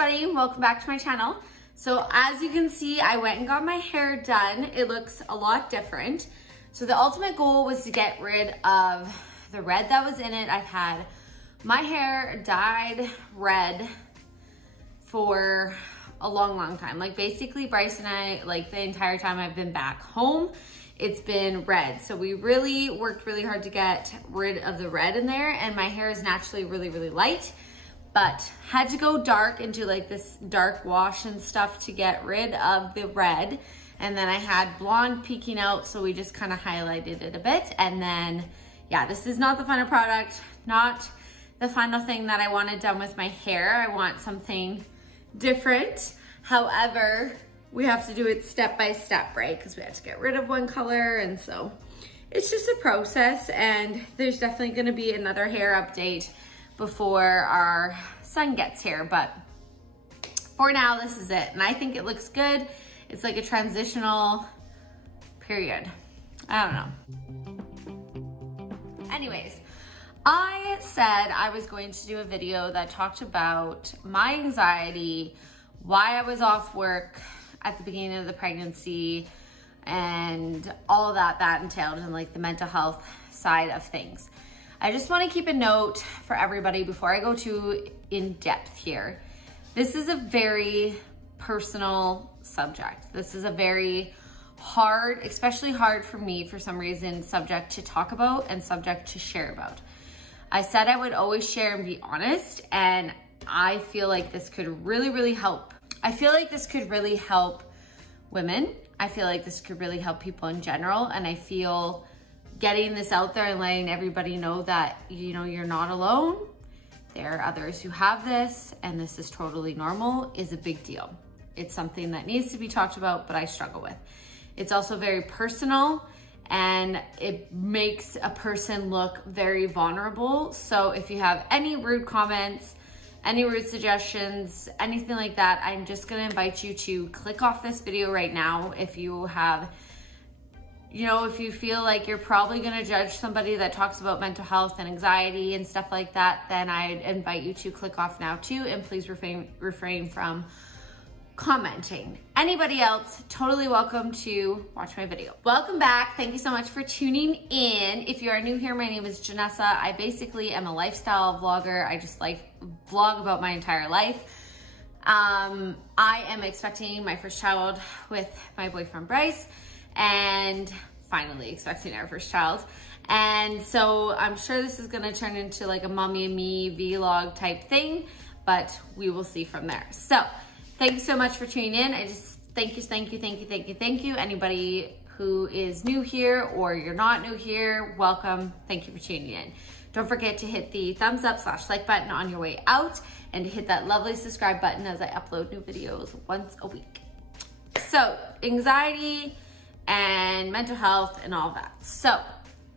everybody, welcome back to my channel. So as you can see, I went and got my hair done. It looks a lot different. So the ultimate goal was to get rid of the red that was in it. I've had my hair dyed red for a long time. Like basically Bryce and I, like the entire time I've been back home, it's been red. So we really worked really hard to get rid of the red in there, and my hair is naturally really light, but had to go dark and do like this dark wash and stuff to get rid of the red. And then I had blonde peeking out, so we just kind of highlighted it a bit. And then, yeah, this is not the final product, not the final thing that I wanted done with my hair. I want something different. However, we have to do it step by step, right? Because we have to get rid of one color, and so it's just a process, and there's definitely gonna be another hair update before our son gets here, but for now, this is it. And I think it looks good. It's like a transitional period. I don't know. Anyways, I said I was going to do a video that talked about my anxiety, why I was off work at the beginning of the pregnancy, and all of that entailed in like the mental health side of things. I just want to keep a note for everybody before I go too in depth here. This is a very personal subject. This is a very hard, especially hard for me for some reason, subject to talk about and subject to share about. I said I would always share and be honest, and I feel like this could really help. I feel like this could really help women. I feel like this could really help people in general, and I feel getting this out there and letting everybody know that, you know, you're not alone. There are others who have this, and this is totally normal, is a big deal. It's something that needs to be talked about, but I struggle with. It's also very personal, and it makes a person look very vulnerable. So if you have any rude comments, any rude suggestions, anything like that, I'm just gonna invite you to click off this video right now. If you have, you know, if you feel like you're probably gonna judge somebody that talks about mental health and anxiety and stuff like that, then I'd invite you to click off now too, and please refrain from commenting. Anybody else, totally welcome to watch my video. Welcome back. Thank you so much for tuning in. If you are new here, my name is Janessa. I basically am a lifestyle vlogger. I just like vlog about my entire life. I am expecting my first child with my boyfriend Bryce, and finally expecting our first child. And so I'm sure this is gonna turn into like a mommy and me vlog type thing, but we will see from there. So thank you so much for tuning in. I just thank you. Anybody who is new here or you're not new here, welcome. Thank you for tuning in. Don't forget to hit the thumbs up / like button on your way out, and to hit that lovely subscribe button as I upload new videos once a week. So anxiety and mental health and all that. So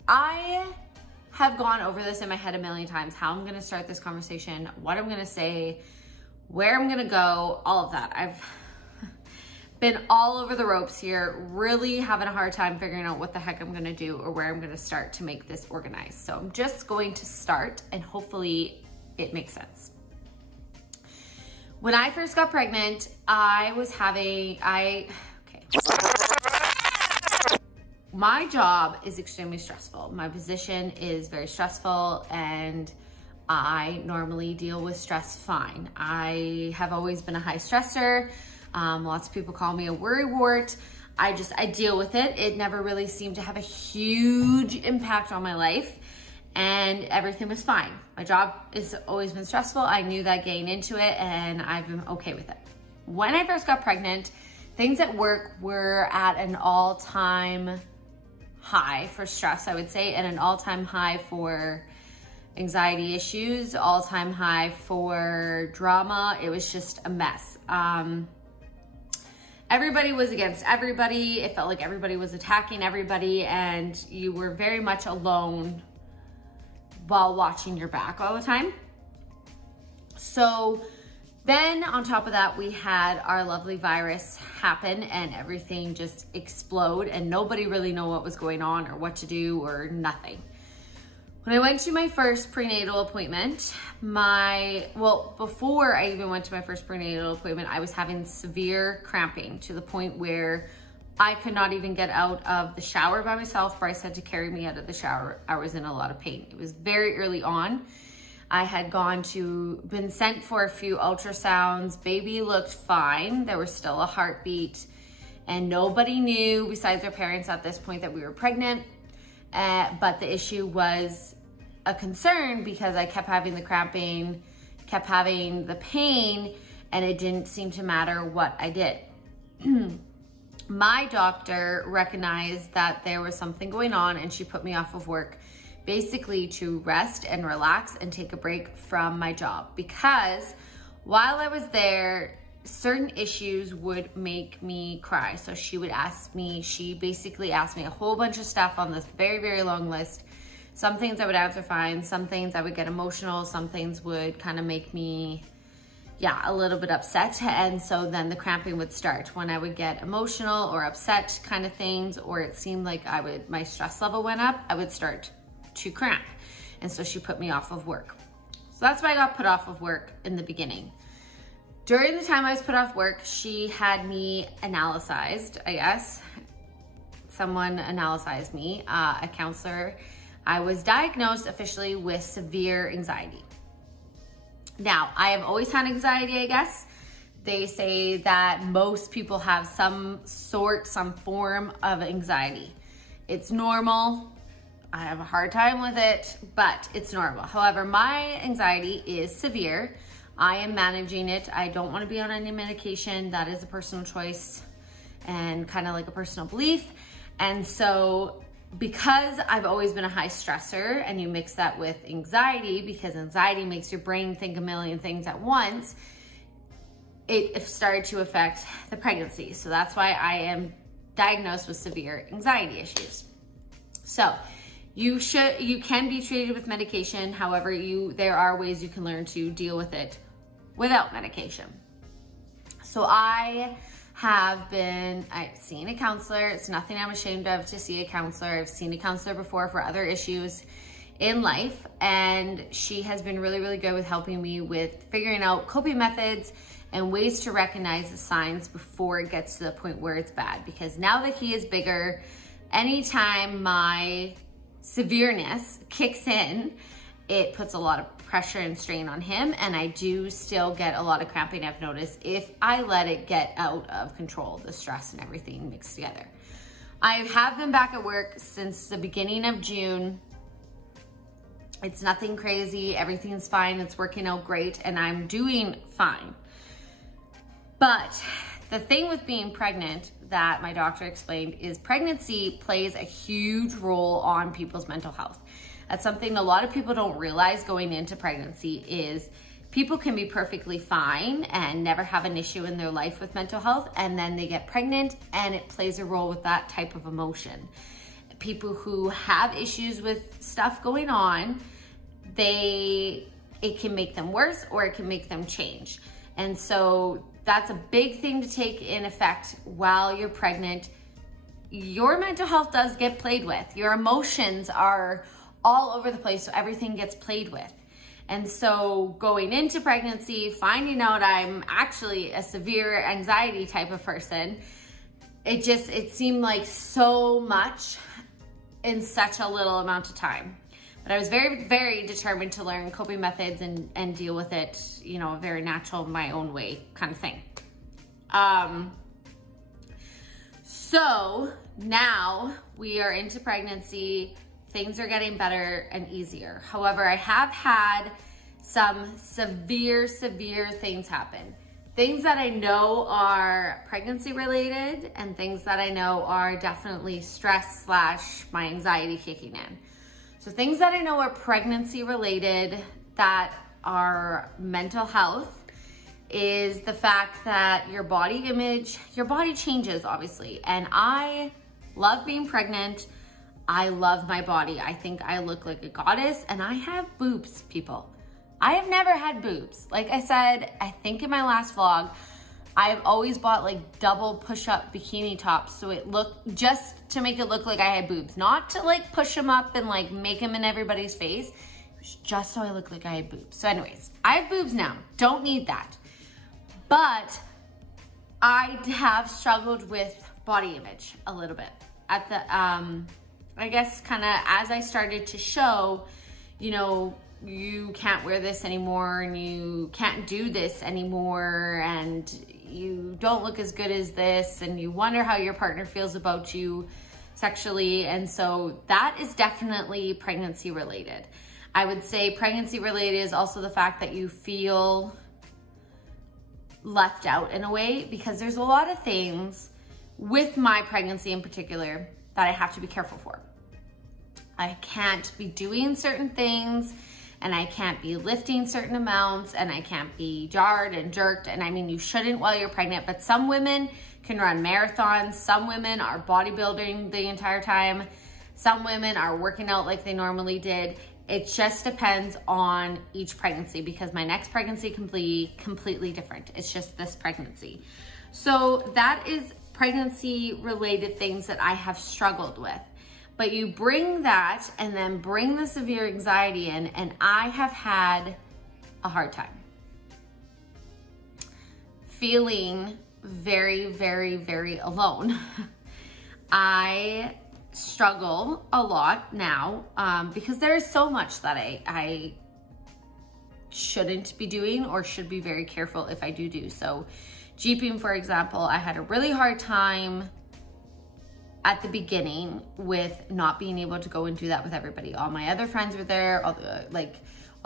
I have gone over this in my head a million times, how I'm gonna start this conversation, what I'm gonna say, where I'm gonna go, all of that. I've been all over the ropes here, really having a hard time figuring out what the heck I'm gonna do or where I'm gonna start to make this organized. So I'm just going to start, and hopefully it makes sense. When I first got pregnant, my job is extremely stressful. My position is very stressful, and I normally deal with stress fine. I have always been a high stressor. Lots of people call me a worrywart. I deal with it. It never really seemed to have a huge impact on my life, and everything was fine. My job has always been stressful. I knew that getting into it, and I've been okay with it. When I first got pregnant, things at work were at an all-time high for stress, I would say, and an all-time high for anxiety issues, all-time high for drama. It was just a mess. Everybody was against everybody. It felt like everybody was attacking everybody, and you were very much alone while watching your back all the time. So then on top of that, we had our lovely virus happen, and everything just explode, and nobody really knew what was going on or what to do or nothing. When I went to my first prenatal appointment, before I even went to my first prenatal appointment, I was having severe cramping to the point where I could not even get out of the shower by myself. Bryce had to carry me out of the shower. I was in a lot of pain. It was very early on. I had been sent for a few ultrasounds. Baby looked fine. There was still a heartbeat, and nobody knew besides our parents at this point that we were pregnant. But the issue was a concern because I kept having the cramping, kept having the pain, and it didn't seem to matter what I did. My doctor recognized that there was something going on, and she put me off of work basically to rest and relax and take a break from my job, because while I was there, certain issues would make me cry. So she basically asked me a whole bunch of stuff on this very, very long list. Some things I would answer fine, some things I would get emotional, some things would kind of make me, a little bit upset. And so then the cramping would start when I would get emotional or upset kind of things, or it seemed like my stress level went up, I would start to cramp. And so she put me off of work. So that's why I got put off of work in the beginning. During the time I was put off work, she had me analyzed, I guess. Someone analyzed me, a counselor. I was diagnosed officially with severe anxiety. Now, I have always had anxiety, I guess. They say that most people have some form of anxiety. It's normal. I have a hard time with it, but it's normal. However, my anxiety is severe. I am managing it. I don't want to be on any medication. That is a personal choice and kind of like a personal belief. And so because I've always been a high stressor, and you mix that with anxiety, because anxiety makes your brain think a million things at once, it started to affect the pregnancy. So that's why I am diagnosed with severe anxiety issues. So you can be treated with medication. However, there are ways you can learn to deal with it without medication. So I've seen a counselor. It's nothing I'm ashamed of to see a counselor. I've seen a counselor before for other issues in life, and she has been really, really good with helping me with figuring out coping methods and ways to recognize the signs before it gets to the point where it's bad. Because now that he is bigger, anytime my severeness kicks in, it puts a lot of pressure and strain on him, and I do still get a lot of cramping, I've noticed, if I let it get out of control, the stress and everything mixed together. I have been back at work since the beginning of June. It's nothing crazy, everything's fine, it's working out great, and I'm doing fine. But the thing with being pregnant that my doctor explained is pregnancy plays a huge role on people's mental health. That's something a lot of people don't realize going into pregnancy is people can be perfectly fine and never have an issue in their life with mental health, and then they get pregnant and it plays a role with that type of emotion. People who have issues with stuff going on, it can make them worse or it can make them change. And so that's a big thing to take in effect while you're pregnant. Your mental health does get played with. Your emotions are all over the place, so everything gets played with. And so going into pregnancy, finding out I'm actually a severe anxiety type of person, it seemed like so much in such a little amount of time. But I was very, very determined to learn coping methods and deal with it, a very natural, my own way kind of thing. So now we are into pregnancy. Things are getting better and easier. However, I have had some severe things happen. Things that I know are pregnancy related and things that I know are definitely stress / my anxiety kicking in. So things that I know are pregnancy related that are mental health is the fact that your body changes obviously. And I love being pregnant. I love my body. I think I look like a goddess, and I have boobs, people. I have never had boobs. Like I said, I think in my last vlog, I've always bought like double push-up bikini tops, so it looked, just to make it look like I had boobs, not to like push them up and like make them in everybody's face. It was just so I looked like I had boobs. So anyways, I have boobs now, don't need that. But I have struggled with body image a little bit at the, I guess kind of as I started to show, you know, you can't wear this anymore and you can't do this anymore and you don't look as good as this and you wonder how your partner feels about you sexually. And so that is definitely pregnancy related. I would say pregnancy related is also the fact that you feel left out in a way, because there's a lot of things with my pregnancy in particular that I have to be careful for. I can't be doing certain things, and I can't be lifting certain amounts, and I can't be jarred and jerked. And I mean, you shouldn't while you're pregnant, but some women can run marathons. Some women are bodybuilding the entire time. Some women are working out like they normally did. It just depends on each pregnancy, because my next pregnancy completely different. It's just this pregnancy. So that is pregnancy related things that I have struggled with. But you bring that and then bring the severe anxiety in, and I have had a hard time. Feeling very, very, very alone. I struggle a lot now because there is so much that I shouldn't be doing or should be very careful if I do. So GPing, for example, I had a really hard time at the beginning with not being able to go and do that with everybody. All my other friends were there, all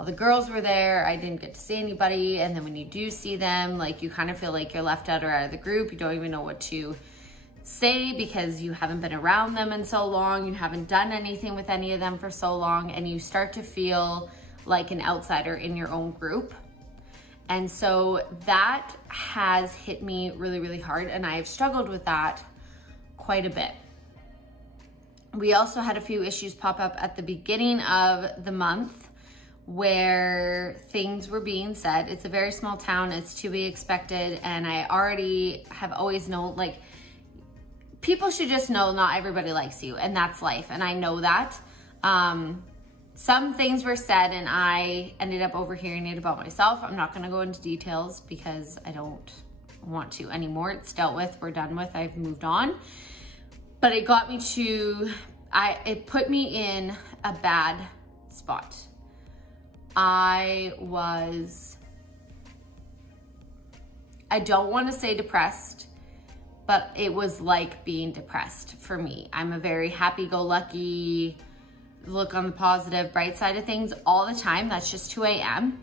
the girls were there. I didn't get to see anybody. And then when you do see them, like, you kind of feel like you're left out or out of the group. You don't even know what to say because you haven't been around them in so long. You haven't done anything with any of them for so long, and you start to feel like an outsider in your own group. And so that has hit me really, really hard, and I've struggled with that quite a bit. We also had a few issues pop up at the beginning of the month where things were being said. It's a very small town, it's to be expected, and I already have always known, like, people should just know not everybody likes you, and that's life, and I know that. Some things were said and I ended up overhearing it about myself. I'm not gonna go into details because I don't want to anymore. It's dealt with, we're done with, I've moved on. But it got me to, it put me in a bad spot. I don't want to say depressed, but it was like being depressed for me. I'm a very happy-go-lucky, look on the positive, bright side of things all the time. That's just who I am.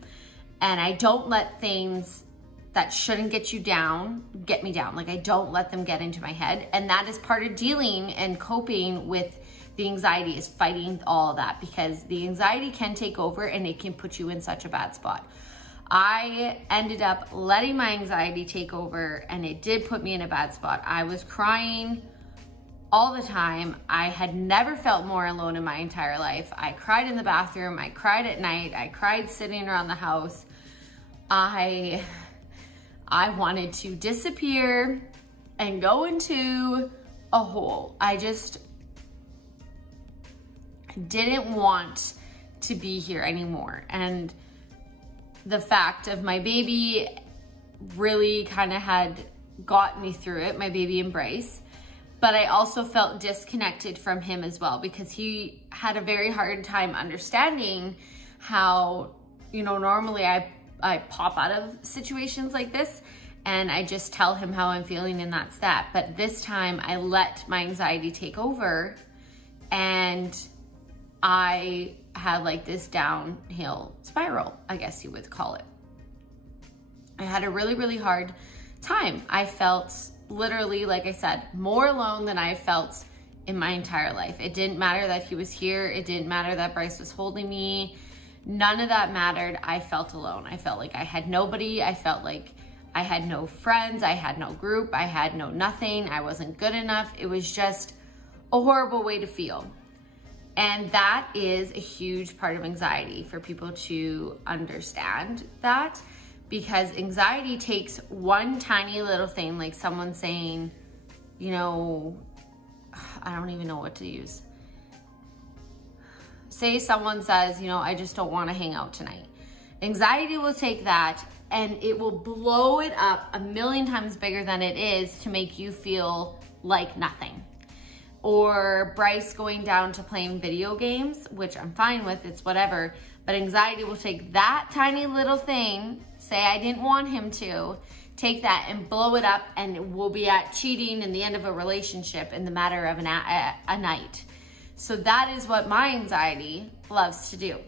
And I don't let things that shouldn't get you down, get me down. Like, I don't let them get into my head. And that is part of dealing and coping with the anxiety, is fighting all of that, because the anxiety can take over and it can put you in such a bad spot. I ended up letting my anxiety take over, and it did put me in a bad spot. I was crying all the time. I had never felt more alone in my entire life. I cried in the bathroom, I cried at night, I cried sitting around the house. I wanted to disappear and go into a hole. I just didn't want to be here anymore. And the fact of my baby really kind of had got me through it, my baby Embrace. But I also felt disconnected from him as well, because he had a very hard time understanding how, you know, normally I pop out of situations like this and I just tell him how I'm feeling and that's that. But this time I let my anxiety take over, and I had like this downhill spiral, I guess you would call it. I had a really, really hard time. I felt literally, like I said, more alone than I felt in my entire life. It didn't matter that he was here. It didn't matter that Bryce was holding me. None of that mattered. I felt alone. I felt like I had nobody. I felt like I had no friends. I had no group. I had no nothing. I wasn't good enough. It was just a horrible way to feel. And that is a huge part of anxiety, for people to understand that, because anxiety takes one tiny little thing, like someone saying, you know, I don't even know what to use. Say someone says, you know, I just don't want to hang out tonight. Anxiety will take that and it will blow it up a million times bigger than it is to make you feel like nothing. Or Bryce going down to playing video games, which I'm fine with, it's whatever. But anxiety will take that tiny little thing, say I didn't want him to, take that and blow it up, and we'll be at cheating and the end of a relationship in the matter of a night. So that is what my anxiety loves to do.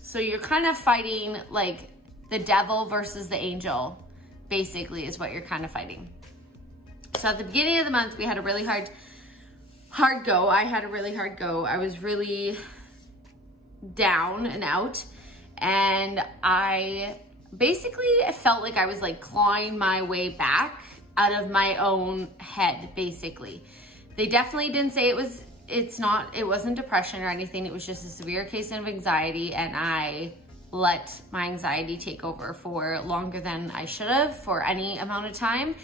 So you're kind of fighting like the devil versus the angel, basically, is what you're kind of fighting. So at the beginning of the month, we had a really hard go. I had a really hard go. I was really down and out, and I basically felt like I was like clawing my way back out of my own head, basically. They definitely didn't say it wasn't depression or anything. It was just a severe case of anxiety, and I let my anxiety take over for longer than I should have for any amount of time.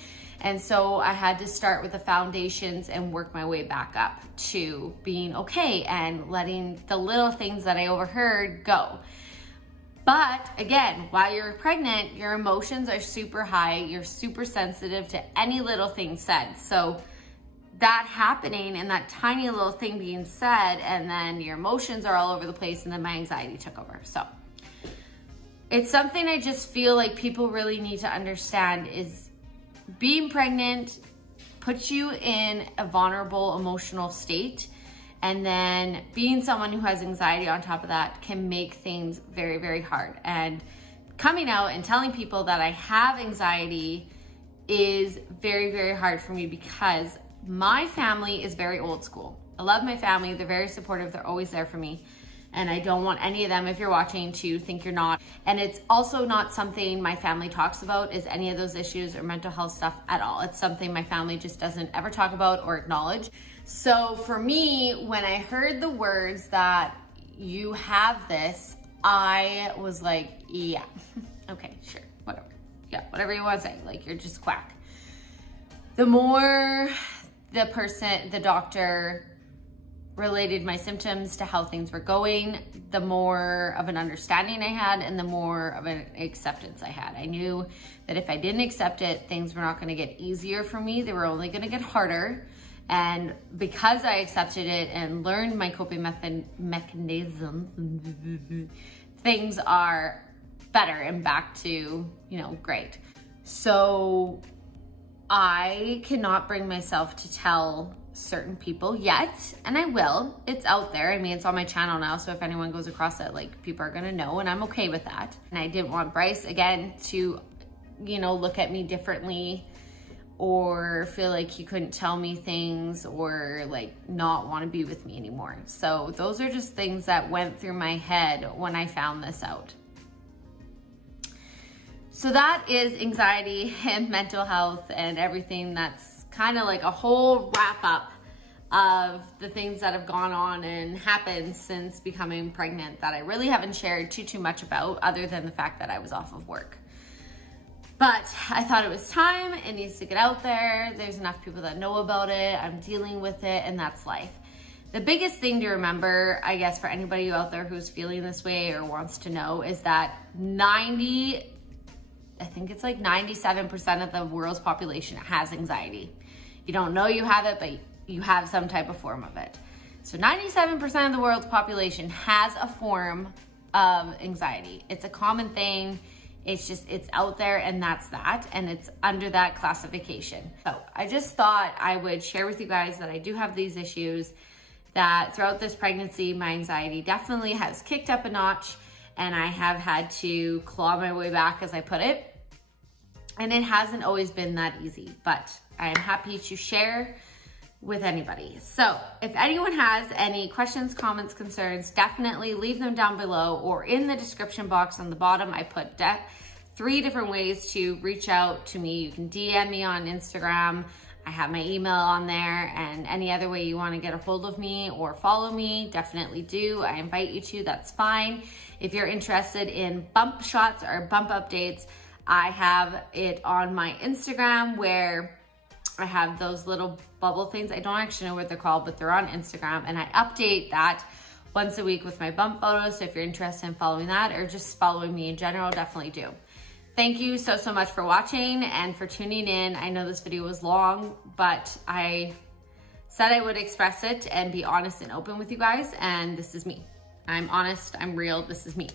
And so I had to start with the foundations and work my way back up to being okay and letting the little things that I overheard go. But again, while you're pregnant, your emotions are super high. You're super sensitive to any little thing said. So that happening and that tiny little thing being said, and then your emotions are all over the place, and then my anxiety took over. So it's something I just feel like people really need to understand is being pregnant puts you in a vulnerable emotional state, and then being someone who has anxiety on top of that can make things very, very hard. And coming out and telling people that I have anxiety is very, very hard for me because my family is very old school. I love my family. They're very supportive. They're always there for me. And I don't want any of them, if you're watching, to think you're not. And it's also not something my family talks about, is any of those issues or mental health stuff at all. It's something my family just doesn't ever talk about or acknowledge. So for me, when I heard the words that you have this, I was like, yeah, okay, sure, whatever. Yeah, whatever you want to say, like you're just quack. The more the doctor related my symptoms to how things were going, the more of an understanding I had and the more of an acceptance I had. I knew that if I didn't accept it, things were not going to get easier for me. They were only going to get harder. And because I accepted it and learned my coping mechanisms, things are better and back to, you know, great. So I cannot bring myself to tell certain people yet, and I will. It's out there. I mean, it's on my channel now, so if anyone goes across it, like, people are gonna know, and I'm okay with that. And I didn't want Bryce, again, to, you know, look at me differently or feel like he couldn't tell me things or like not want to be with me anymore. So those are just things that went through my head when I found this out. So that is anxiety and mental health and everything. That's kind of like a whole wrap up of the things that have gone on and happened since becoming pregnant that I really haven't shared too much about, other than the fact that I was off of work. But I thought it was time. It needs to get out there. There's enough people that know about it. I'm dealing with it, and that's life. The biggest thing to remember, I guess, for anybody out there who's feeling this way or wants to know, is that 97% of the world's population has anxiety. You don't know you have it, but you have some type of form of it. So 97% of the world's population has a form of anxiety. It's a common thing. It's just, it's out there, and that's that, and it's under that classification. So I just thought I would share with you guys that I do have these issues, that throughout this pregnancy, my anxiety definitely has kicked up a notch, and I have had to claw my way back, as I put it. And it hasn't always been that easy, but I am happy to share with anybody. So if anyone has any questions, comments, concerns, definitely leave them down below or in the description box on the bottom. I put 3 different ways to reach out to me. You can DM me on Instagram. I have my email on there, and any other way you want to get a hold of me or follow me, definitely do. I invite you to, that's fine. If you're interested in bump shots or bump updates, I have it on my Instagram where I have those little bubble things. I don't actually know what they're called, but they're on Instagram, and I update that once a week with my bump photos. So if you're interested in following that or just following me in general, definitely do. Thank you so much for watching and for tuning in. I know this video was long, but I said I would express it and be honest and open with you guys, and this is me. I'm honest, I'm real, this is me.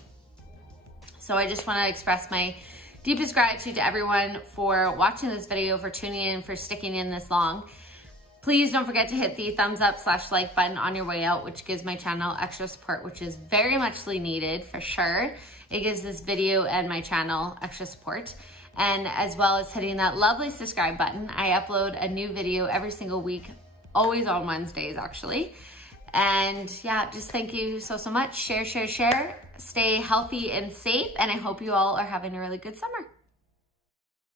So I just wanna express my deepest gratitude to everyone for watching this video, for tuning in, for sticking in this long. Please don't forget to hit the thumbs up / like button on your way out, which gives my channel extra support, which is very muchly needed for sure. It gives this video and my channel extra support. And as well as hitting that lovely subscribe button. I upload a new video every single week, always on Wednesdays actually. And yeah, just thank you so much. Share. Stay healthy and safe. And I hope you all are having a really good summer.